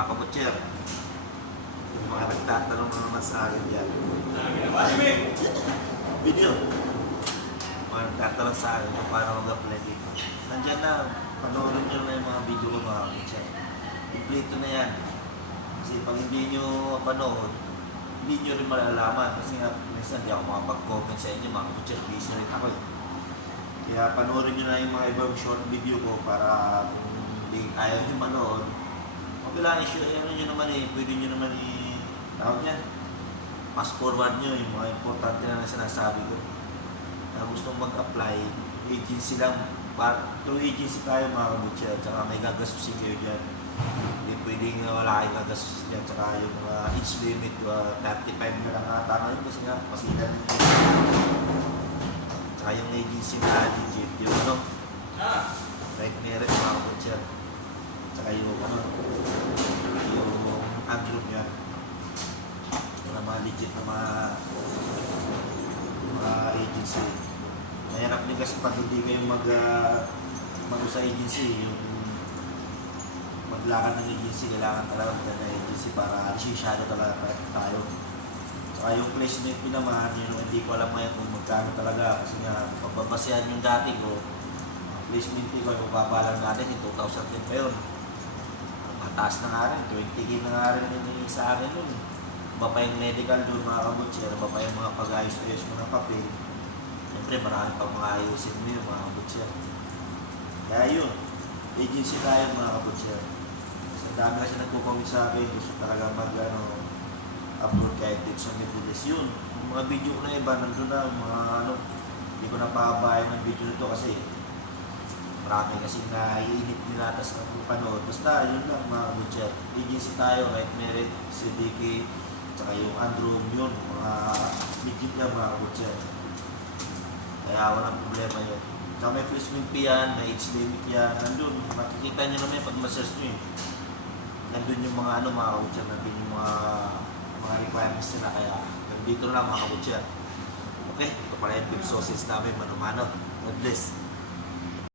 mga kabutcher. Yung mga nagtatanong na naman sa akin yan. Video. Mga nagtatanong sa akin kung paano mag-apply dito. Nandyan na, panoorin nyo na yung mga video ko mga kabutcher. Kompleto na yan. Kasi pag hindi nyo panood, hindi nyo rin malalaman. Kasi nga, minsan di ako makapag-comment sa inyo mga kabutcher. Busy rin ako eh. Kaya panoorin nyo na yung mga ibang short video ko para kung hindi ayaw nyo manood, lang, issue, ano nyo naman eh, pwede nyo naman i, tawag niyan, pass forward nyo yung mga importante na sinasabi ko. Na gustong mag-apply, agency lang, par, through agency tayo mga kabutya, tsaka may gagastusin kayo dyan. Hindi pwedeng uh, wala kayong gagastusin dyan, tsaka yung mga age limit, uh, 35 na lang ata ngayon kasi nga, masilan yung Tsaka yung agency na legit, yung ano, right merit mga kabutya. Tsaka yung ano, yung Andrew niya. Yung mga legit na mga, mga agency. Mahirap din kasi pag hindi kayo mag, uh, mag sa agency, yung maglakad ng agency, kailangan talaga maganda ng agency para sisyado talaga tayo. Saka yung placement ko naman, yun, hindi ko alam ngayon kung magkano talaga. Kasi nga, pagbabasehan yung dati ko, placement fee ko, mababa lang natin, yung 2,000 pa yun. Mataas na nga rin, 20k na nga rin yung sa akin nun. Iba yung medical doon mga kabutser, iba pa yung mga pag-ayos-ayos mga papel. Siyempre, marami pang mga ayusin mo yun mga kabutser. Kaya yun, agency tayo mga kabutser. Kasi ang dami kasi nagko-comment sa akin, gusto talaga mag, ano, upload kahit dito sa East yun. Yung mga video ko na iba, nandun na, mga ano, hindi ko na pababayan ng video nito kasi marami kasi naiinit nilatas na kung panood. Basta yun lang mga butcher. Agency tayo, right merit, CDK, tsaka yung Andrew yun, mga legit lang mga butcher. Kaya walang problema yun. Tsaka may placement fee yan, may age limit yan, nandun. Makikita nyo naman pag ma-search nyo eh. Nandun yung mga ano mga butcher, nandun yung mga mga requirements nila kaya nandito na mga kabutya. Okay, ito pala yung big sausage namin, mano-mano. God bless.